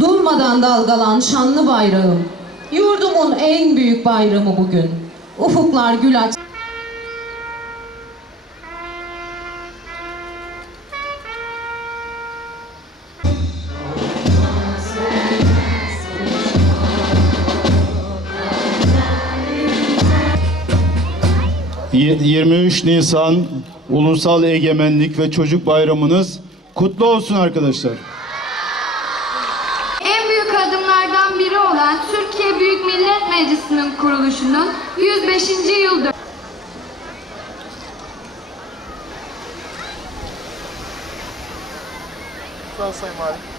Durmadan dalgalan şanlı bayrağım. Yurdumun en büyük bayramı bugün. Ufuklar gül aç. Y- 23 Nisan Ulusal Egemenlik ve Çocuk Bayramınız kutlu olsun arkadaşlar. En büyük adımlardan biri olan Türkiye Büyük Millet Meclisi'nin kuruluşunun 105. yıl dönümü. Lütfen Sayın Valim.